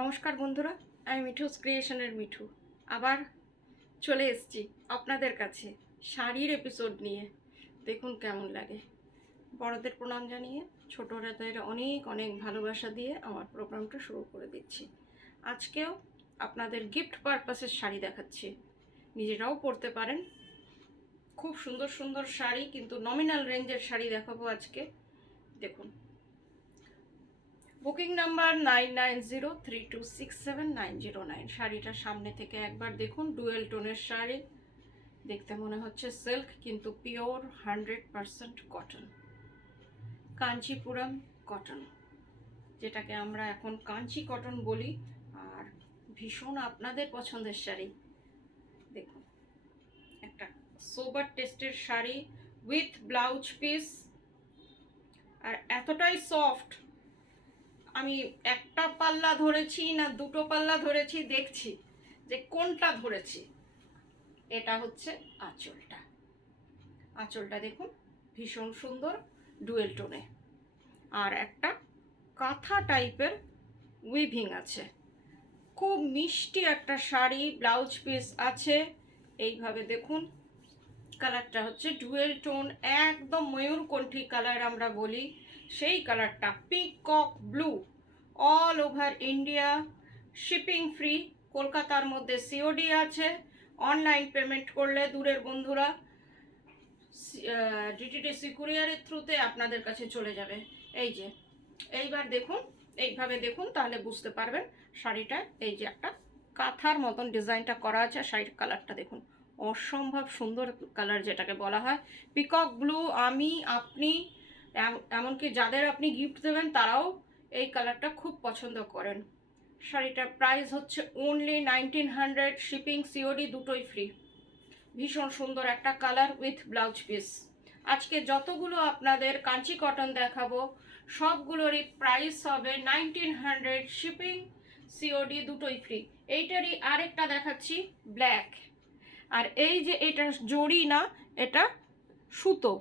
নমস্কার বন্ধুরা, আমি মিঠুস ক্রিয়েশনের মিঠু আবার চলে এসেছি আপনাদের কাছে শাড়ির এপিসোড নিয়ে। দেখুন কেমন লাগে। বড়দের প্রণাম জানিয়ে ছোটদের অনেক অনেক ভালোবাসা দিয়ে আমার প্রোগ্রামটা শুরু করে দিচ্ছি। আজকেও আপনাদের গিফট পারপাসের শাড়ি দেখাচ্ছি, নিজেরাও পরতে পারেন। খুব সুন্দর সুন্দর শাড়ি, কিন্তু নমিনাল রেঞ্জের শাড়ি দেখাবো আজকে। দেখুন, বুকিং নাম্বার 9903267909। শাড়িটা সামনে থেকে একবার দেখুন। ডুয়েল টোনের শাড়ি, দেখতে মনে হচ্ছে সিল্ক, কিন্তু পিওর 100% কটন, কাঞ্চিপুরম কটন, যেটাকে আমরা এখন কাঞ্চি কটন বলি। আর ভীষণ আপনাদের পছন্দের শাড়ি। দেখুন, একটা সোবার টেস্টের শাড়ি উইথ ব্লাউজ পিস, আর এতটাই সফট। আমি একটা পাল্লা ধরেছি না দুটো পাল্লা ধরেছি, দেখছি যে কোনটা ধরেছি। এটা হচ্ছে আঁচলটা। আঁচলটা দেখুন, ভীষণ সুন্দর ডুয়েল টোনে, আর একটা কাঁথা টাইপের উইভিং আছে। খুব মিষ্টি একটা শাড়ি, ব্লাউজ পিস আছে। এইভাবে দেখুন, কালারটা হচ্ছে ডুয়েল টোন, একদম ময়ূরকণ্ঠী কালার আমরা বলি, সেই কালারটা peacock blue. All over India, shipping free. কলকাতার মধ্যে সিওডি আছে। অনলাইন পেমেন্ট করলে দূরের বন্ধুরা ডিটিডিসি কুরিয়ারের থ্রুতে আপনাদের কাছে চলে যাবে। এই যে এইবার দেখুন, এইভাবে দেখুন, তাহলে বুঝতে পারবেন শাড়িটা। এই যে একটা কাঁথার মতন ডিজাইনটা করা আছে। শাড়ির কালারটা দেখুন, অসম্ভব সুন্দর কালার, যেটাকে বলা হয় পিকক ব্লু। আমি, আপনি, এমনকি যাদের আপনি গিফট দেবেন তারাও এই কালারটা খুব পছন্দ করেন। শাড়িটার প্রাইস হচ্ছে অনলি 1900। শিপিং সিওডি দুটোই ফ্রি। ভীষণ সুন্দর একটা কালার উইথ ব্লাউজ পিস। আজকে যতগুলো আপনাদের কাঞ্চি কটন দেখাবো সবগুলোরই প্রাইস হবে 1900। শিপিং সিওডি দুটোই ফ্রি। এইটারই আরেকটা দেখাচ্ছি ব্ল্যাক। আর এই যে এটা জড়ি না, এটা সুতো।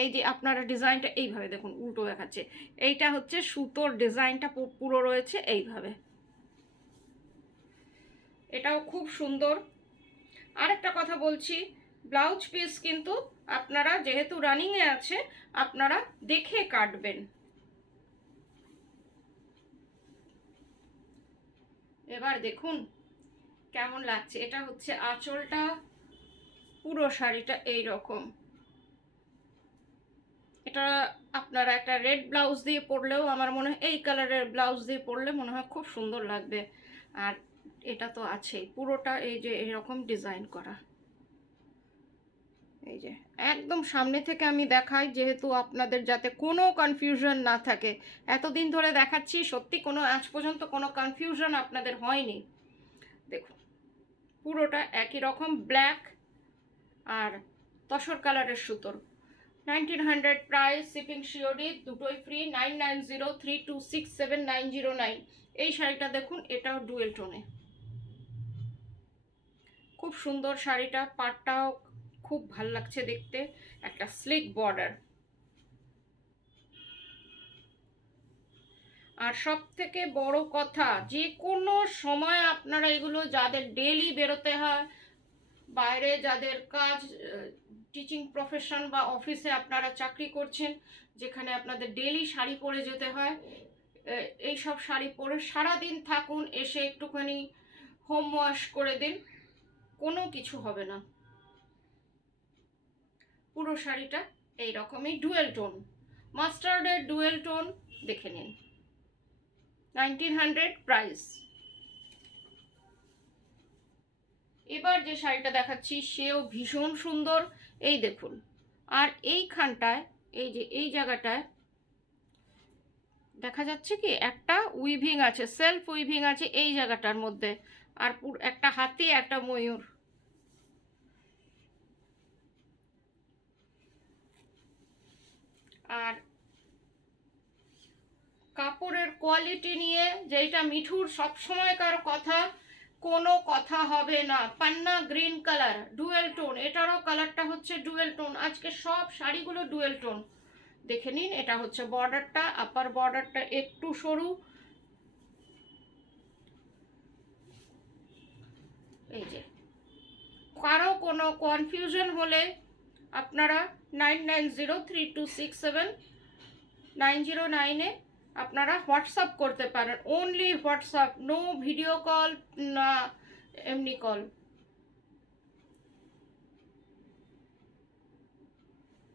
এই যে আপনারা ডিজাইনটা এইভাবে দেখুন, উল্টো দেখাচ্ছে। এইটা হচ্ছে সুতোর ডিজাইনটা পুরো রয়েছে এইভাবে। এটাও খুব সুন্দর। আরেকটা কথা বলছি, ব্লাউজ পিস কিন্তু আপনারা যেহেতু রানিংয়ে আছে, আপনারা দেখে কাটবেন। এবার দেখুন কেমন লাগছে। এটা হচ্ছে আঁচলটা, পুরো শাড়িটা এই রকম। এটা আপনারা একটা রেড ব্লাউজ দিয়ে পরলেও, আমার মনে হয় এই কালারের ব্লাউজ দিয়ে পরলে মনে হয় খুব সুন্দর লাগবে। আর এটা তো আছেই, পুরোটা এই যে এরকম ডিজাইন করা। এই যে একদম সামনে থেকে আমি দেখাই, যেহেতু আপনাদের যাতে কোনো কনফিউশন না থাকে। এতদিন ধরে দেখাচ্ছি, সত্যি কোনো আজ পর্যন্ত কোনো কনফিউশন আপনাদের হয়নি। দেখুন, পুরোটা একই রকম ব্ল্যাক আর তসর কালারের সুতোর। 1900 প্রাইস, শিপিং সিওডি দুটোই ফ্রি। 9903267909। এই শাড়িটা দেখুন, এটাও ডুয়েল টোনে, খুব সুন্দর শাড়িটা। পাটটাও খুব ভাল লাগছে দেখতে, একটা স্লিক বর্ডার। আর সব থেকে বড় কথা, যে কোনো সময় আপনারা এগুলো, যাদের ডেলি বেরোতে হয়, বাইরে যাদের কাজ, টিচিং প্রফেশন বা অফিসে আপনারা চাকরি করছেন, যেখানে আপনাদের ডেলি শাড়ি পরে যেতে হয়, এই সব শাড়ি পরে সারাদিন থাকুন, এসে একটুখানি হোম ওয়াশ করে দিন, কোনো কিছু হবে না। পুরো শাড়িটা এই রকমই ডুয়েল টোন, মাস্টার্ডের ডুয়েল টোন। দেখে নিন, 1900 প্রাইস। এবার যে শাড়িটা দেখাচ্ছি সেও ভীষণ সুন্দর। এই দেখুন, আর এইখানটায়, এই যে এই জায়গাটায় দেখা যাচ্ছে কি একটা উইভিং আছে, সেলফ উইভিং আছে এই জায়গাটার মধ্যে। আর একটা হাতি, একটা ময়ূর। আর কাপড়ের কোয়ালিটি নিয়ে যেটা মিঠুর সবসময়কার কথা, কোনো কথা হবে না। পান্না গ্রিন কালার, ডুয়েল টোন। এটারও কালারটা হচ্ছে ডুয়েল টোন। আজকে সব শাড়িগুলো ডুয়েল টোন। দেখে নিন, এটা হচ্ছে বর্ডারটা, আপার বর্ডারটা একটু সরু, কারো কোনো কনফিউশন হলে আপনারা 9903267909 আপনারা হোয়াটসঅ্যাপ করতে পারেন। Only WhatsApp, no video call, না এমনি কল।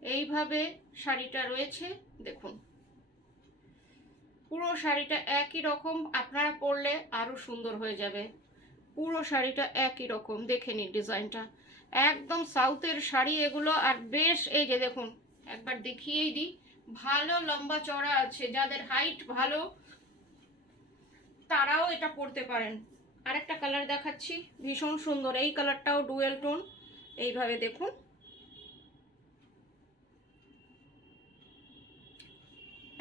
এইভাবে শাড়িটা রয়েছে দেখুন। পুরো শাড়িটা একই রকম, আপনারা পরলে আরও সুন্দর হয়ে যাবে। পুরো শাড়িটা একই রকম, দেখে নিন ডিজাইনটা, একদম সাউথের শাড়ি এগুলো। আর বেশ এই যে দেখুন, একবার দেখিয়েই দিই, ভালো লম্বা চড়া আছে, যাদের হাইট ভালো তারাও এটা পরতে পারেন। আরেকটা কালার দেখাচ্ছি, ভীষণ সুন্দর, এই কালারটাও ডুয়েল টোন। এইভাবে দেখুন,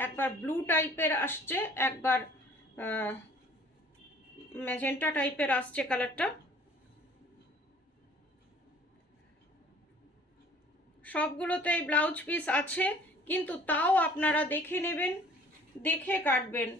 একবার ব্লু টাইপের আসছে, একবার ম্যাজেন্টা টাইপের আসছে কালারটা। সবগুলোতেই ব্লাউজ পিস আছে, কিন্তু তাও আপনারা দেখে নেবেন, দেখে কাটবেন।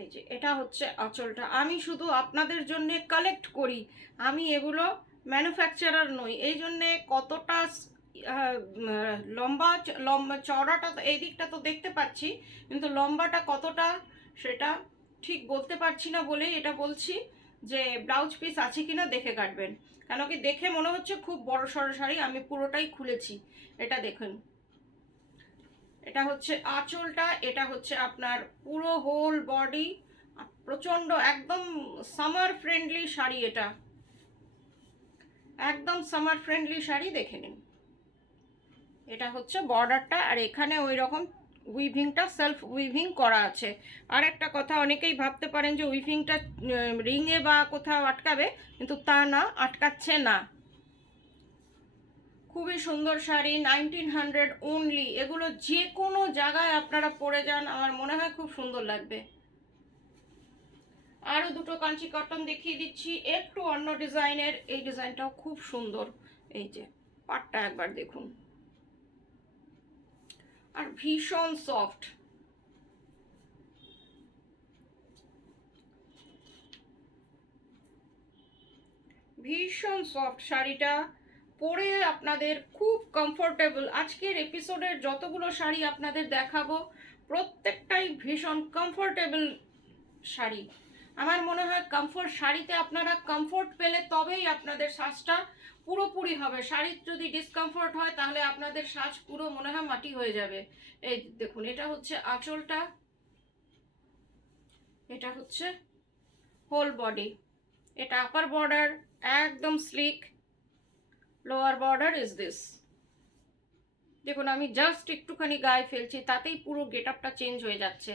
এই যে এটা হচ্ছে আঁচলটা। আমি শুধু আপনাদের জন্য কালেক্ট করি, আমি এগুলো ম্যানুফ্যাকচারার নই, এই জন্যে কতটা লম্বা লম্বা চওড়াটা এই দিকটা তো দেখতে পাচ্ছি, কিন্তু লম্বাটা কতটা সেটা ঠিক বলতে পারছি না বলেই এটা বলছি যে ব্লাউজ পিস আছে কিনা দেখে কাটবেন। কেন কি দেখে মনে হচ্ছে খুব বড় সড়ো শাড়ি, আমি পুরোটাই খুলেছি। এটা দেখুন, এটা হচ্ছে আঁচলটা, এটা হচ্ছে আপনার পুরো হোল বডি। প্রচণ্ড একদম সামার ফ্রেন্ডলি শাড়ি, এটা একদম সামার ফ্রেন্ডলি শাড়ি, দেখে নিন। এটা হচ্ছে বর্ডারটা, আর এখানে ওই রকম উইভিংটা সেলফ উইভিং করা আছে। আর একটা কথা, অনেকেই ভাবতে পারেন যে উইভিংটা রিংয়ে বা কোথাও আটকাবে, কিন্তু তা না, আটকাচ্ছে না। খুবই সুন্দর শাড়ি, 1900 অনলি। এগুলো যে কোনো জায়গায় আপনারা পরে যান, আমার মনে হয় খুব সুন্দর লাগবে। আরও দুটো কাঞ্চি কটন দেখিয়ে দিচ্ছি, একটু অন্য ডিজাইনের। এই ডিজাইনটাও খুব সুন্দর, এই যে পাটটা একবার দেখুন, আর ভীষণ সফট। ভীষণ সফট শাড়িটা, পরে আপনাদের খুব কমফোর্টেবল। আজকের এপিসোডের যতগুলো শাড়ি আপনাদের দেখাবো প্রত্যেকটাই ভীষণ কমফোর্টেবল শাড়ি। আমার মনে হয় কমফোর্ট শাড়িতে আপনারা কমফোর্ট পেলে তবেই আপনাদের সাজটা পুরোপুরি হবে। শাড়ির যদি ডিসকমফোর্ট হয় তাহলে আপনাদের সাজ পুরো মনে হয় মাটি হয়ে যাবে। এই দেখুন, এটা হচ্ছে আঁচলটা, এটা হচ্ছে হোল বডি, এটা আপার বর্ডার একদম slick, lower border is this. দেখুন, আমি জাস্ট একটুখানি গায়ে ফেলছি, তাতেই পুরো গেট আপটা চেঞ্জ হয়ে যাচ্ছে।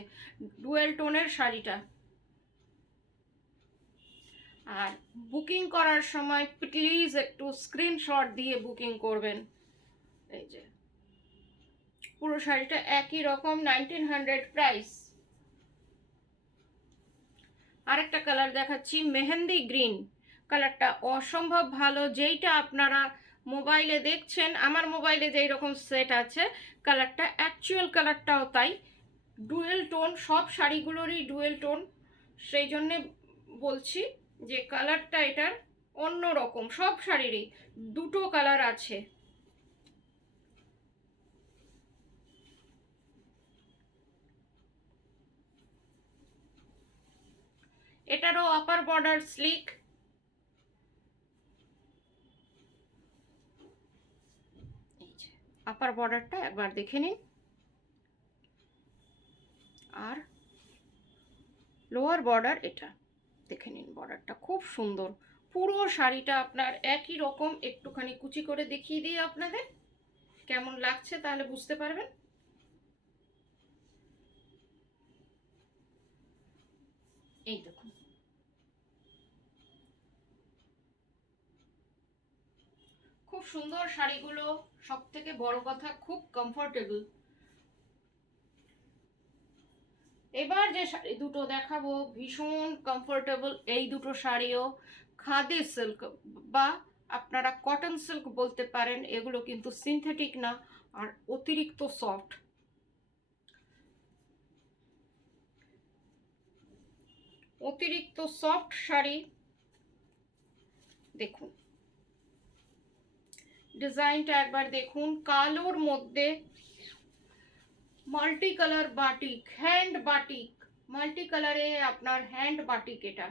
ডুয়েল টোনের শাড়িটা। আর বুকিং করার সময় প্লিজ একটু স্ক্রিনশট দিয়ে বুকিং করবেন। এই যে পুরো শাড়িটা একই রকম, 1900 প্রাইস। আরেকটা কালার দেখাচ্ছি, মেহেন্দি গ্রিন কালারটা অসম্ভব ভালো। যেইটা আপনারা মোবাইলে দেখছেন, আমার মোবাইলে যেই রকম সেট আছে, কালারটা অ্যাকচুয়াল কালারটাও তাই। ডুয়েল টোন, সব শাড়িগুলোরই ডুয়েল টোন, সেই জন্যে বলছি যে কালারটা এটার অন্য রকম। সব শাড়িরই দুটো কালার আছে। এটারও আপার বর্ডার স্লিক। এই যে আপার বর্ডারটা একবার দেখে নিন, আর লোয়ার বর্ডার এটা দেখে নিন। বর্ডারটা খুব সুন্দর, পুরো শাড়িটা আপনার একই রকম। একটুখানি কুচি করে দেখিয়ে দিই আপনাদের, কেমন লাগছে তাহলে বুঝতে পারবেন। এই দেখুন, খুব সুন্দর শাড়িগুলো, সব থেকে বড় কথা খুব কমফোর্টেবল। এবার যে শাড়ি দুটো দেখাবো ভীষণ কমফোর্টেবল। এই দুটো শাড়িও খাদি সিল্ক বা আপনারা কটন সিল্ক বলতে পারেন, এগুলো কিন্তু সিনথেটিক না, আর অতিরিক্ত সফট। অতিরিক্ত সফট শাড়ি। দেখুন ডিজাইনটা একবার দেখুন, কালোর মধ্যে multi colour batik, hand batik, multi কালারে আপনার হ্যান্ড বাটিক। এটা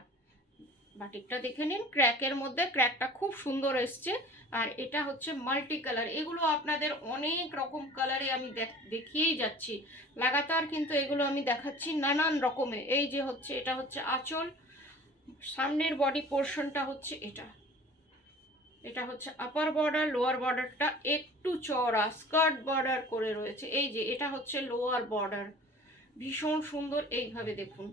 বাটিকটা দেখে নিন, ক্র্যাকের মধ্যে, ক্র্যাকটা খুব সুন্দর এসছে। আর এটা হচ্ছে মাল্টি কালার। এগুলো আপনাদের অনেক রকম কালারে আমি দেখিয়েই যাচ্ছি লাগাতার, কিন্তু এগুলো আমি দেখাচ্ছি নানান রকমের। এই যে হচ্ছে, এটা হচ্ছে আঁচল, সামনের বডি পোর্শনটা হচ্ছে এটা, এটা হচ্ছে আপার বর্ডার, লোয়ার বর্ডারটা একটু চওড়া স্কার্ট বর্ডার করে রয়েছে। এই যে এটা হচ্ছে লোয়ার বর্ডার, ভীষণ সুন্দর। এইভাবে দেখুন।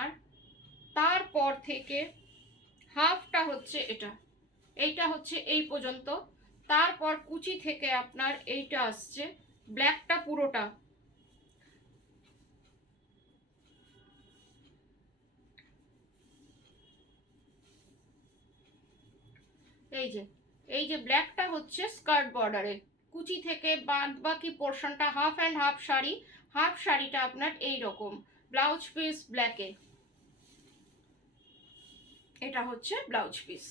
আর তারপর থেকে হাফটা হচ্ছে এটা, এইটা হচ্ছে এই পর্যন্ত। তারপর কুচি থেকে আপনার এইটা আসছে, ব্ল্যাকটা পুরোটা। এই যে ব্ল্যাকটা হচ্ছে স্কার্ট বর্ডারে, কুচি থেকে বাদ বাকি পোর্শনটা half and half sari. Half শাড়িটা আপনার এই রকম, ব্লাউজ পিস ব্ল্যাকে। এটা হচ্ছে ব্লাউজ পিস,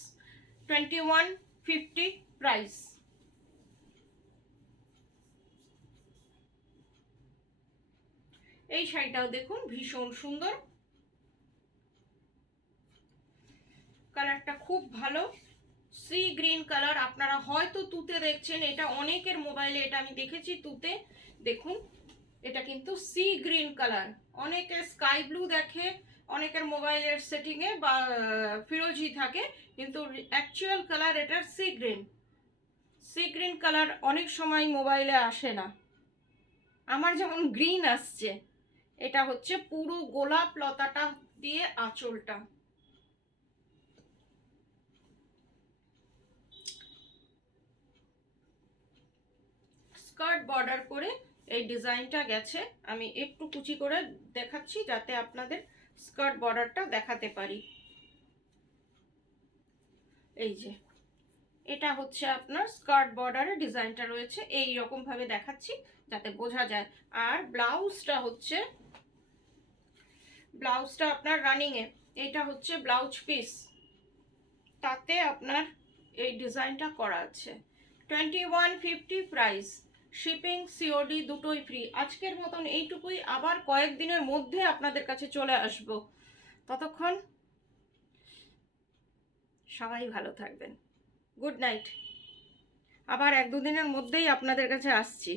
2150 প্রাইস। এই শাড়িটাও দেখুন ভীষণ সুন্দর, কালারটা খুব ভালো, সি গ্রিন কালার। আপনারা হয়তো তুতে দেখছেন, এটা অনেকের মোবাইলে এটা আমি দেখেছি তুতে। দেখুন এটা কিন্তু সি গ্রিন কালার, অনেকে স্কাই ব্লু দেখে, অনেকের মোবাইলের সেটিংয়ে বা ফিরোজি থাকে, কিন্তু অ্যাকচুয়াল কালার এটার sea green. Sea green colour অনেক সময় মোবাইলে আসে না, আমার যেমন গ্রিন আসছে। এটা হচ্ছে পুরো গোলাপ লতাটা দিয়ে আঁচলটা, স্কার্ট বর্ডার করে এই ডিজাইনটা গেছে। আমি একটু কুচি করে দেখাচ্ছি যাতে আপনাদের স্কার্ট বর্ডারটা দেখাতে পারি। এই যে এটা হচ্ছে আপনার স্কার্ট বর্ডারে ডিজাইনটা রয়েছে, এই রকম ভাবে দেখাচ্ছি যাতে বোঝা যায়। আর ব্লাউজটা হচ্ছে, ব্লাউজটা আপনার রানিং এ, এটা হচ্ছে ব্লাউজ পিস, তাতে আপনার এই ডিজাইনটা করা আছে। 2150 প্রাইস, শিপিং সিওডি দুটোই ফ্রি। আজকের মতন এইটুকুই, আবার কয়েকদিনের মধ্যে আপনাদের কাছে চলে আসব। ততক্ষণ সবাই ভালো থাকবেন, গুড নাইট। আবার 1-2 দিনের মধ্যেই আপনাদের কাছে আসছি।